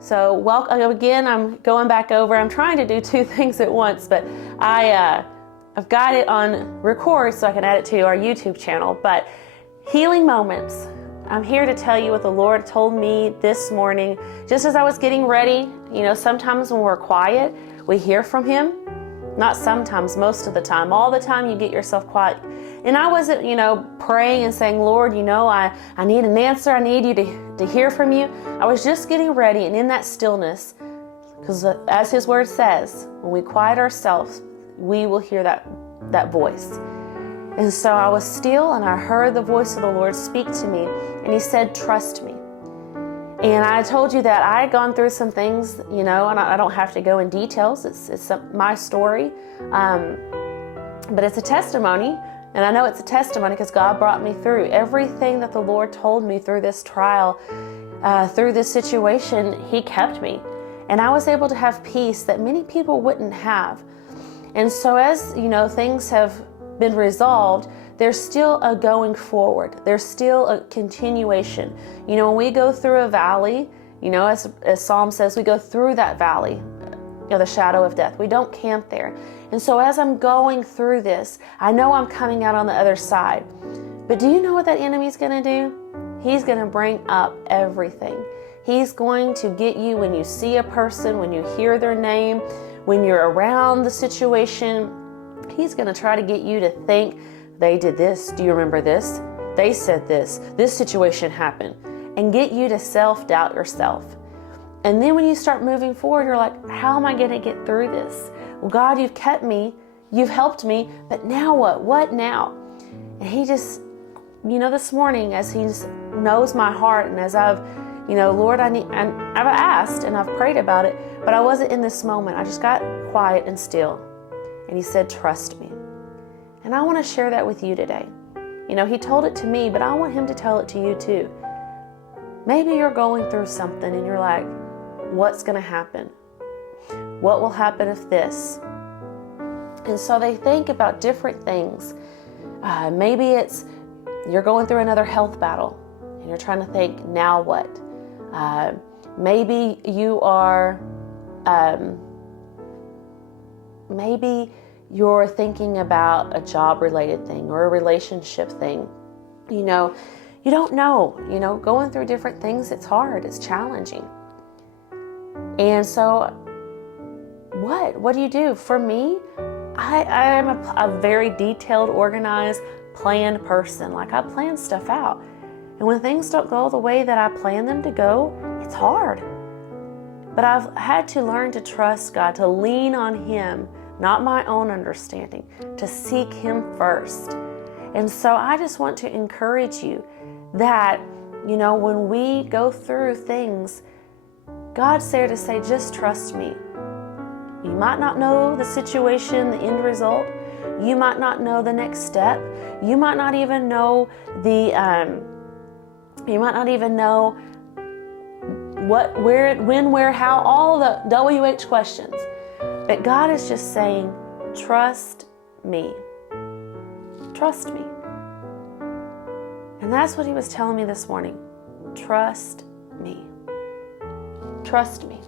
So welcome again. I'm going back over. I'm trying to do two things at once, but I've got it on record so I can add it to our YouTube channel. But healing moments. I'm here to tell you what the Lord told me this morning, just as I was getting ready. You know, sometimes when we're quiet, we hear from Him. Not sometimes, most of the time. All the time you get yourself quiet. And I wasn't, praying and saying, Lord, I need an answer. I need you to hear from you. I was just getting ready, and in that stillness, because as His word says, when we quiet ourselves, we will hear that voice. And so I was still, and I heard the voice of the Lord speak to me, and He said, trust me. And I told you that I had gone through some things, and I don't have to go in details. It's my story, but it's a testimony. And I know it's a testimony because God brought me through everything that the Lord told me through this trial, through this situation. He kept me, and I was able to have peace that many people wouldn't have. And so as things have been resolved, there's still a going forward. There's still a continuation. When we go through a valley, as Psalm says, we go through that valley, the shadow of death. We don't camp there. And so as I'm going through this, I know I'm coming out on the other side. But do you know what that enemy's going to do? He's going to bring up everything. He's going to get you when you see a person, when you hear their name, when you're around the situation. He's going to try to get you to think, they did this. Do you remember this? They said this. This situation happened. And get you to self-doubt yourself. And then when you start moving forward, you're like, how am I going to get through this? Well, God, you've kept me. You've helped me. But now what? What now? And He just, this morning, as He knows my heart, and as I've, Lord, I've asked and I've prayed about it, but I wasn't in this moment. I just got quiet and still. And He said, trust me. And I want to share that with you today. He told it to me, but I want Him to tell it to you too. Maybe you're going through something and you're like, what's going to happen? What will happen if this? And so they think about different things. Maybe it's you're going through another health battle and you're trying to think, now what? Maybe you are, maybe you're thinking about a job-related thing or a relationship thing. You don't know. Going through different things, it's hard, it's challenging. And so what do you do? For me, I am a very detailed, organized, planned person. Like, I plan stuff out. And when things don't go the way that I plan them to go, it's hard. But I've had to learn to trust God, to lean on Him, not my own understanding, to seek Him first. And so I just want to encourage you that, when we go through things, God's there to say, just trust me. You might not know the situation, the end result. You might not know the next step. You might not even know what, where, when, where, how, all the WH questions. But God is just saying, trust me. Trust me. And that's what He was telling me this morning. Trust me. Trust me.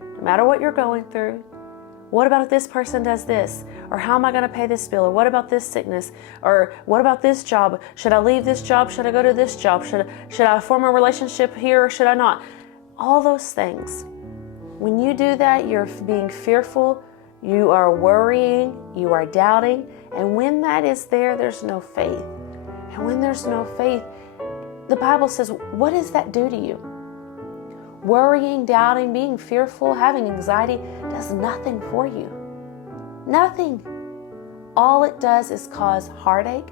No matter what you're going through, what about if this person does this? Or how am I going to pay this bill? Or what about this sickness? Or what about this job? Should I leave this job? Should I go to this job? Should I form a relationship here or should I not? All those things. When you do that, you're being fearful, you are worrying, you are doubting. And when that is there, there's no faith. And when there's no faith, the Bible says, what does that do to you? Worrying, doubting, being fearful, having anxiety does nothing for you. Nothing. All it does is cause heartache.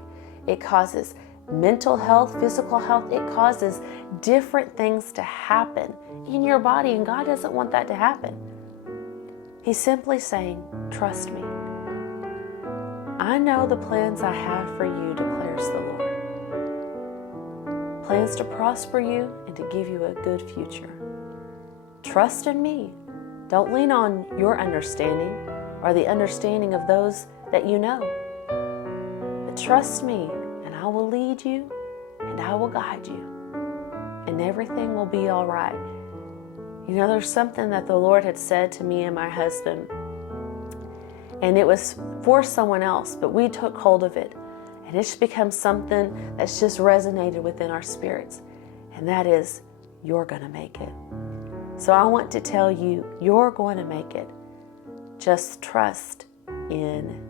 It causes mental health, physical health. It causes different things to happen in your body, and God doesn't want that to happen. He's simply saying, trust me. I know the plans I have for you, declares the Lord. Plans to prosper you and to give you a good future. Trust in me. Don't lean on your understanding or the understanding of those that you know. But trust me, and I will lead you and I will guide you. And everything will be all right. You know, there's something that the Lord had said to me and my husband, and it was for someone else, but we took hold of it. And it's become something that's just resonated within our spirits. And that is, you're going to make it. So I want to tell you, you're going to make it. Just trust in